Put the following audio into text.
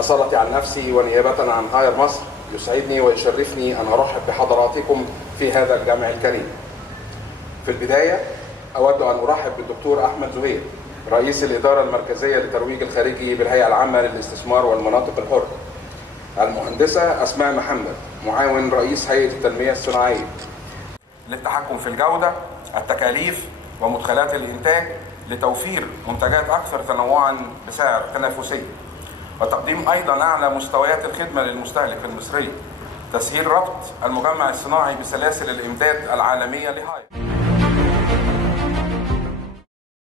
بالأصالة عن نفسي ونيابة عن هاير مصر، يسعدني ويشرفني أن أرحب بحضراتكم في هذا الجمع الكريم. في البداية أود أن أرحب بالدكتور أحمد زهير، رئيس الإدارة المركزية للترويج الخارجي بالهيئة العامة للاستثمار والمناطق الحرة. المهندسة أسماء محمد، معاون رئيس هيئة التنمية الصناعية للتحكم في الجودة، التكاليف ومدخلات الإنتاج لتوفير منتجات أكثر تنوعا بسعر تنافسي، وتقديم أيضا أعلى مستويات الخدمة للمستهلك المصري، تسهيل ربط المجمع الصناعي بسلاسل الإمداد العالمية لهاير.